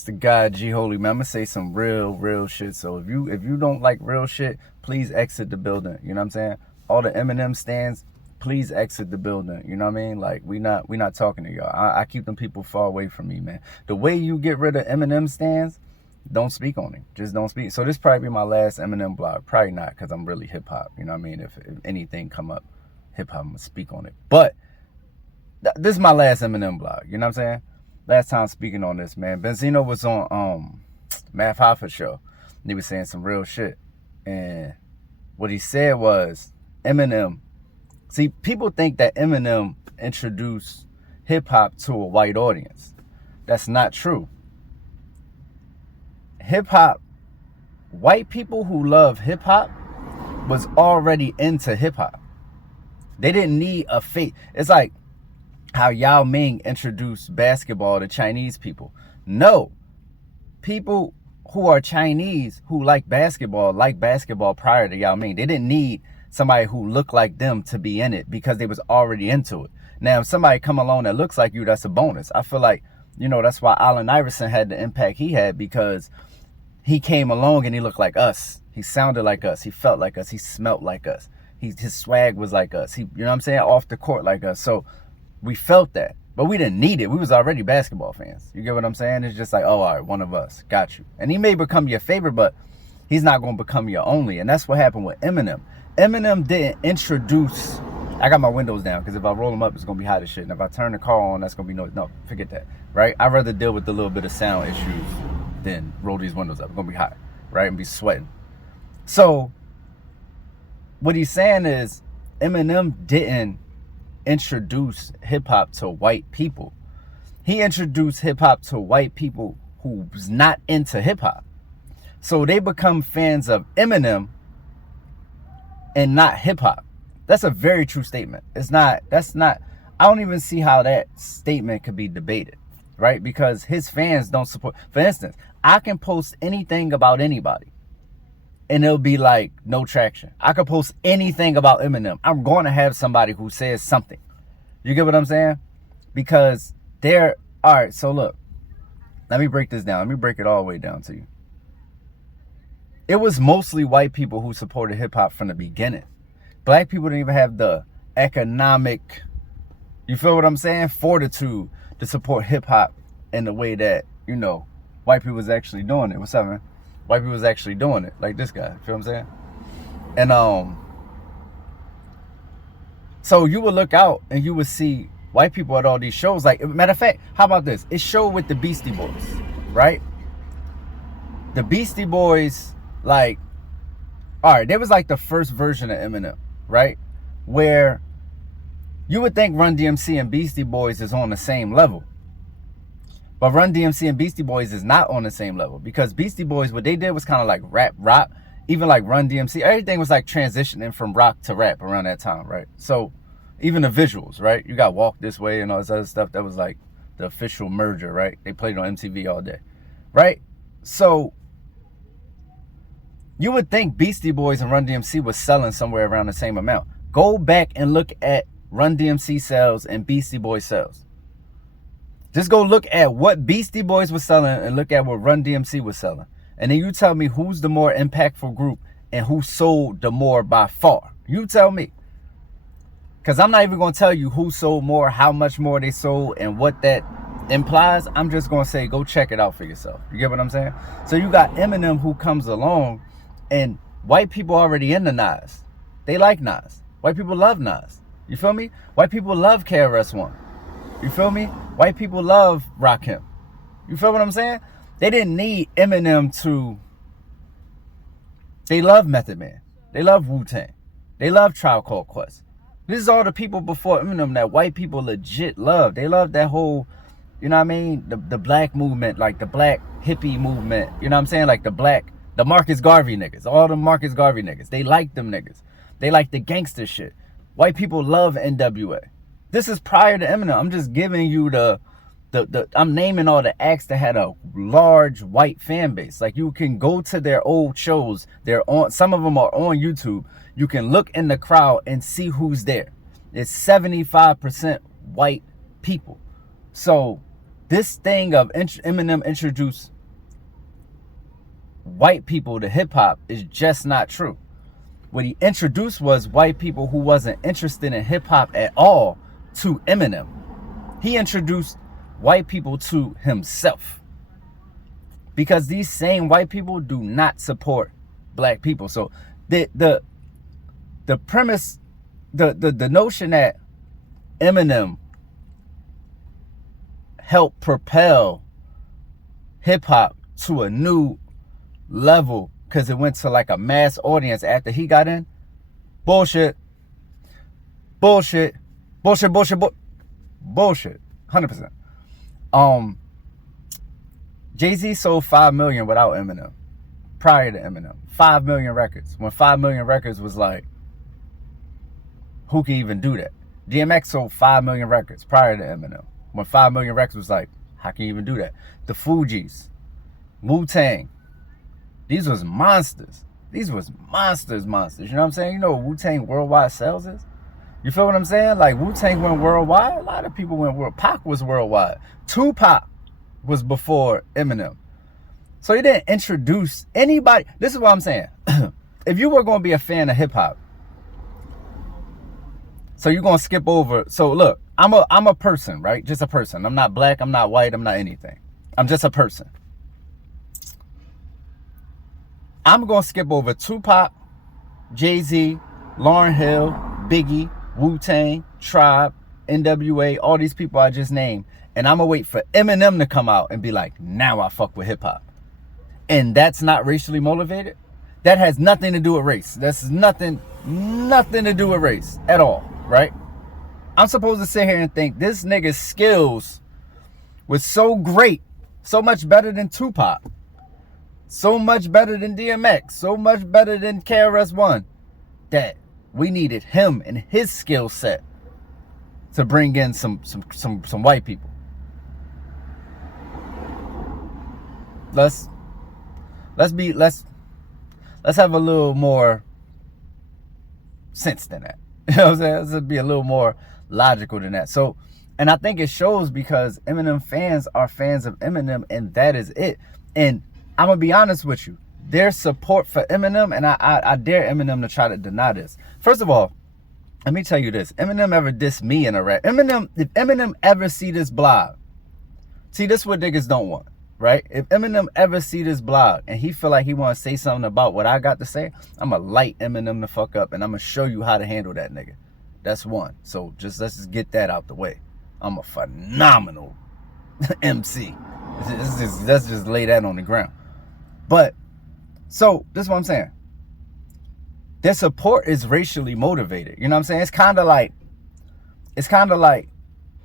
It's the God G Holy, man. I'm gonna say some real shit. So if you don't like real shit, please exit the building. You know what I'm saying? All the Eminem stands, please exit the building. You know what I mean? Like we not talking to y'all. I keep them people far away from me, man. The way you get rid of Eminem stands, don't speak on him. Just don't speak. So this probably be my last Eminem blog. Probably not, because I'm really hip hop. You know what I mean? If anything come up, hip hop, I'm gonna speak on it. But this is my last Eminem blog. You know what I'm saying? Last time speaking on this, man. Benzino was on Math Hoffa show. And he was saying some real shit. And what he said was, Eminem. See, people think that Eminem introduced hip hop to a white audience. That's not true. Hip hop, white people who love hip hop was already into hip hop. They didn't need a face. It's like how Yao Ming introduced basketball to Chinese people. No, people who are Chinese who like basketball prior to Yao Ming. They didn't need somebody who looked like them to be in it because they was already into it. Now, if somebody come along that looks like you, that's a bonus. I feel like, you know, that's why Allen Iverson had the impact he had, because he came along and he looked like us. He sounded like us. He felt like us. He smelt like us. His swag was like us. He, you know what I'm saying? Off the court like us. So we felt that, but we didn't need it. We was already basketball fans. You get what I'm saying? It's just like, oh, all right, one of us. Got you. And he may become your favorite, but he's not going to become your only. And that's what happened with Eminem. Eminem didn't introduce... I got my windows down because if I roll them up, it's going to be hot as shit. And if I turn the car on, that's going to be noise. No, forget that, right? I'd rather deal with the little bit of sound issues than roll these windows up. It's going to be hot, right? And be sweating. So what he's saying is Eminem didn't introduce hip-hop to white people. He introduced hip-hop to white people who's not into hip-hop. So they become fans of Eminem and not hip-hop. That's a very true statement. I don't even see how that statement could be debated, right? Because his fans don't support. For instance, I can post anything about anybody and it'll be like no traction. I could post anything about Eminem. I'm going to have somebody who says something. You get what I'm saying? Because all right, so look, let me break this down. Let me break it all the way down to you. It was mostly white people who supported hip hop from the beginning. Black people didn't even have the economic, you feel what I'm saying, fortitude to support hip hop in the way that, you know, white people was actually doing it. What's up, man? White people was actually doing it, like this guy. You feel what I'm saying? And so you would look out and you would see white people at all these shows. Like, matter of fact, how about this? It showed with the Beastie Boys, right? The Beastie Boys, like, all right, they was like the first version of Eminem, right? Where you would think Run DMC and Beastie Boys is on the same level. But Run DMC and Beastie Boys is not on the same level, because Beastie Boys, what they did was kind of like rap rock. Even like Run DMC, everything was like transitioning from rock to rap around that time, right? So even the visuals, right? You got Walk This Way and all this other stuff. That was like the official merger, right? They played on MTV all day, right? So you would think Beastie Boys and Run DMC was selling somewhere around the same amount. Go back and look at Run DMC sales and Beastie Boys sales. Just go look at what Beastie Boys was selling and look at what Run DMC was selling. And then you tell me who's the more impactful group and who sold the more by far. You tell me. Because I'm not even going to tell you who sold more, how much more they sold, and what that implies. I'm just going to say, go check it out for yourself. You get what I'm saying? So you got Eminem who comes along, and white people already into Nas. They like Nas. White people love Nas. You feel me? White people love KRS-One. You feel me? White people love Rakim. You feel what I'm saying? They didn't need Eminem to... They love Method Man. They love Wu-Tang. They love Tribe Called Quest. This is all the people before Eminem that white people legit love. They love that whole, you know what I mean? The black movement, like the black hippie movement. You know what I'm saying? Like the Marcus Garvey niggas. All the Marcus Garvey niggas. They like them niggas. They like the gangster shit. White people love NWA. This is prior to Eminem. I'm just giving you I'm naming all the acts that had a large white fan base. Like, you can go to their old shows. Some of them are on YouTube. You can look in the crowd and see who's there. It's 75% white people. So This thing of Eminem introduced white people to hip hop is just not true. What he introduced was white people who wasn't interested in hip hop at all to Eminem. He introduced white people to himself, because these same white people do not support black people. So the premise, the notion that Eminem helped propel hip hop to a new level because it went to like a mass audience after he got in. Bullshit. 100%. Jay-Z sold 5 million without Eminem. Prior to Eminem, 5 million records. When 5 million records was like, who can even do that? DMX sold 5 million records prior to Eminem. When 5 million records was like, how can you even do that? The Fugees, Wu-Tang, these was monsters. These was monsters. You know what I'm saying? You know what Wu-Tang worldwide sales is? You feel what I'm saying? Like, Wu-Tang went worldwide. A lot of people went worldwide. Pac was worldwide. Tupac was before Eminem. So he didn't introduce anybody. This is what I'm saying. If you were going to be a fan of hip-hop, so you're going to skip over. So look, I'm a person, right? Just a person. I'm not black. I'm not white. I'm not anything. I'm just a person. I'm going to skip over Tupac, Jay-Z, Lauryn Hill, Biggie, Wu-Tang, Tribe, NWA, all these people I just named. And I'm going to wait for Eminem to come out and be like, now I fuck with hip-hop. And that's not racially motivated? That has nothing to do with race. That's nothing to do with race at all, right? I'm supposed to sit here and think this nigga's skills was so great, so much better than Tupac, so much better than DMX, so much better than KRS-One, that we needed him and his skill set to bring in some white people. Let's have a little more sense than that. You know what I'm saying? Let's be a little more logical than that. So, and I think it shows because Eminem fans are fans of Eminem, and that is it. And I'm gonna be honest with you, their support for Eminem, and I dare Eminem to try to deny this. First of all, let me tell you this: Eminem ever diss me in a rap? If Eminem ever see this blog, see, this is what niggas don't want, right? If Eminem ever see this blog and he feel like he want to say something about what I got to say, I'm gonna light Eminem the fuck up, and I'm gonna show you how to handle that nigga. That's one. So let's just get that out the way. I'm a phenomenal MC. Let's just lay that on the ground. But, so, this is what I'm saying. Their support is racially motivated. You know what I'm saying? It's kind of like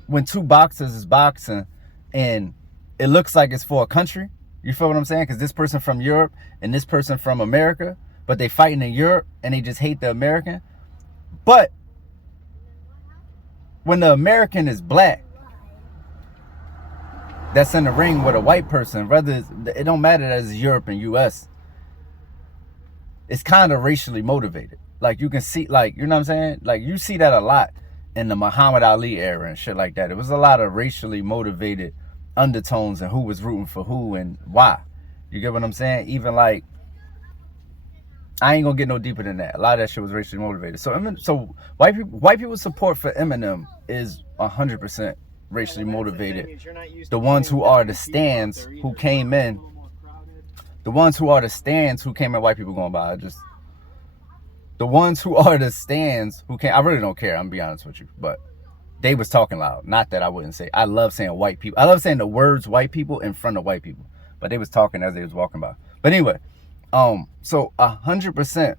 when two boxers is boxing and it looks like it's for a country. You feel what I'm saying? Because this person from Europe and this person from America, but they fighting in Europe and they just hate the American. But when the American is black, that's in the ring with a white person, whether it don't matter that it's Europe and US, it's kind of racially motivated. Like, you can see, like, you know what I'm saying? Like, you see that a lot in the Muhammad Ali era and shit like that. It was a lot of racially motivated undertones and who was rooting for who and why. You get what I'm saying? Even like, I ain't gonna get no deeper than that. A lot of that shit was racially motivated. So white people's support for Eminem is 100% racially motivated. The ones who are the stands who came in, white people going by. The ones who are the stands who came, I really don't care, I'm gonna be honest with you, but they was talking loud. Not that I wouldn't say, I love saying white people. I love saying the words white people in front of white people, but they was talking as they was walking by. But anyway, so 100%,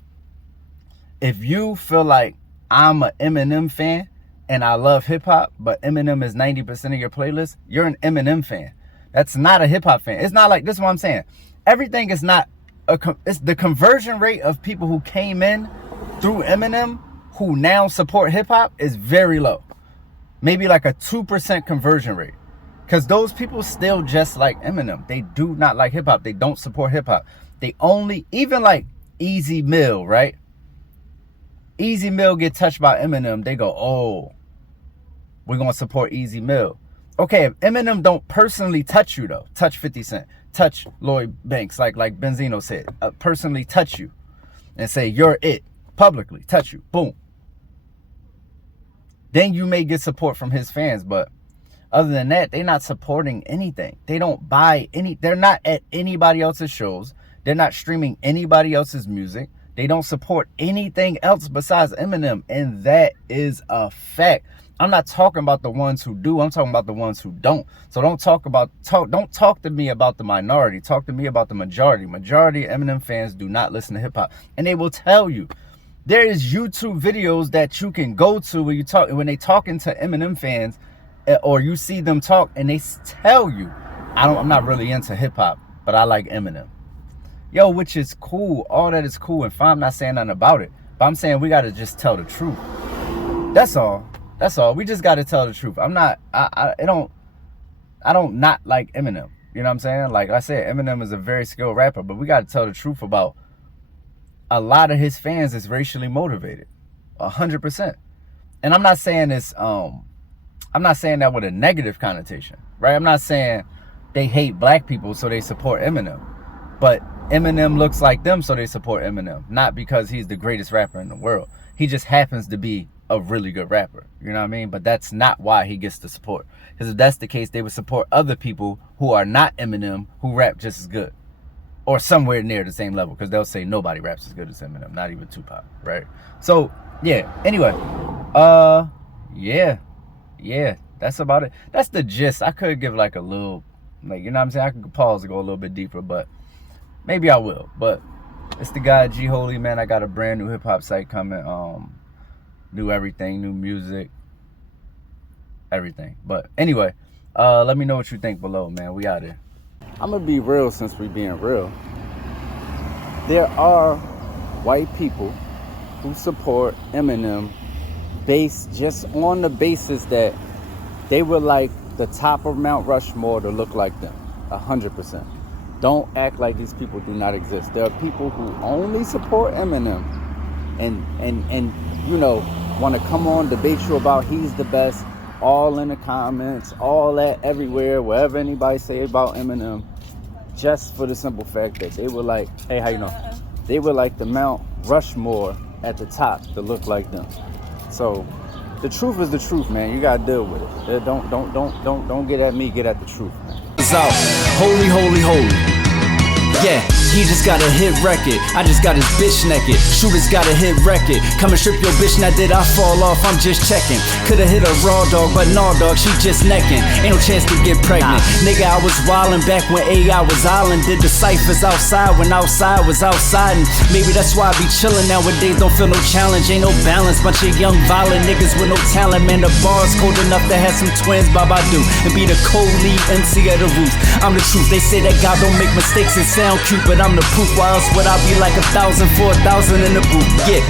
if you feel like I'm an Eminem fan and I love hip hop, but Eminem is 90% of your playlist, you're an Eminem fan. That's not a hip hop fan. It's not like, this is what I'm saying. Everything is not, it's the conversion rate of people who came in through Eminem who now support hip hop is very low. Maybe like a 2% conversion rate. Because those people still just like Eminem. They do not like hip hop. They don't support hip hop. They only, even like Easy Mill, right? Easy Mill get touched by Eminem, they go, oh, we're going to support Easy Mill. Okay, if Eminem don't personally touch you though, touch 50 Cent, touch Lloyd Banks, like Benzino said, personally touch you and say you're it, publicly touch you, boom. Then you may get support from his fans, but other than that, they're not supporting anything. They don't buy they're not at anybody else's shows. They're not streaming anybody else's music. They don't support anything else besides Eminem, and that is a fact. I'm not talking about the ones who do. I'm talking about the ones who don't. So don't talk to me about the minority. Talk to me about the majority. Majority of Eminem fans do not listen to hip hop, and they will tell you. There is YouTube videos that you can go to when they talking to Eminem fans, or you see them talk, and they tell you, I'm not really into hip hop, but I like Eminem. Yo, which is cool. All that is cool and fine. I'm not saying nothing about it, but I'm saying we gotta just tell the truth. That's all. That's all. We just gotta tell the truth. I don't not like Eminem. You know what I'm saying? Like I said, Eminem is a very skilled rapper, but we gotta tell the truth about a lot of his fans is racially motivated. 100%. And I'm not saying this, I'm not saying that with a negative connotation, right? I'm not saying they hate black people, so they support Eminem. But Eminem looks like them, so they support Eminem. Not because he's the greatest rapper in the world. He just happens to be a really good rapper. You know what I mean? But that's not why he gets the support. Because if that's the case, they would support other people who are not Eminem, who rap just as good. Or somewhere near the same level. Because they'll say nobody raps as good as Eminem. Not even Tupac, right? So, yeah. Anyway. Yeah. That's about it. That's the gist. I could give like a little, like, you know what I'm saying? I could pause and go a little bit deeper, but maybe I will. But it's the guy G Holy, man. I got a brand new hip hop site coming. New everything, new music, everything. But anyway, let me know what you think below, man. We out here. I'm gonna be real since we being real. There are white people who support Eminem based just on the basis that they would like the top of Mount Rushmore to look like them. 100%. Don't act like these people do not exist. There are people who only support Eminem and you know, want to come on, debate you about he's the best, all in the comments, all that, everywhere, wherever anybody say about Eminem, just for the simple fact that they were like, hey, how you know? They were like the Mount Rushmore at the top to look like them. So the truth is the truth, man. You gotta deal with it. Don't get at me, get at the truth, man. It's out. Holy, holy, holy. Yeah, he just got a hit record. I just got his bitch naked. Shooters got a hit record. Come and strip your bitch, now did I fall off? I'm just checking. Could've hit a raw dog, but no dog, she just necking. Ain't no chance to get pregnant. Nigga, I was wildin' back when AI was island. Did the ciphers outside when outside was outside. And maybe that's why I be chillin' nowadays. Don't feel no challenge, ain't no balance. Bunch of young violent niggas with no talent. Man, the bar's cold enough to have some twins, Baba do. And be the co-lead MC of the Roots. I'm the truth, they say that God don't make mistakes and sound cute, but I'm the proof. Why else would I be like 1,000 for 1,000 in the booth? Yeah.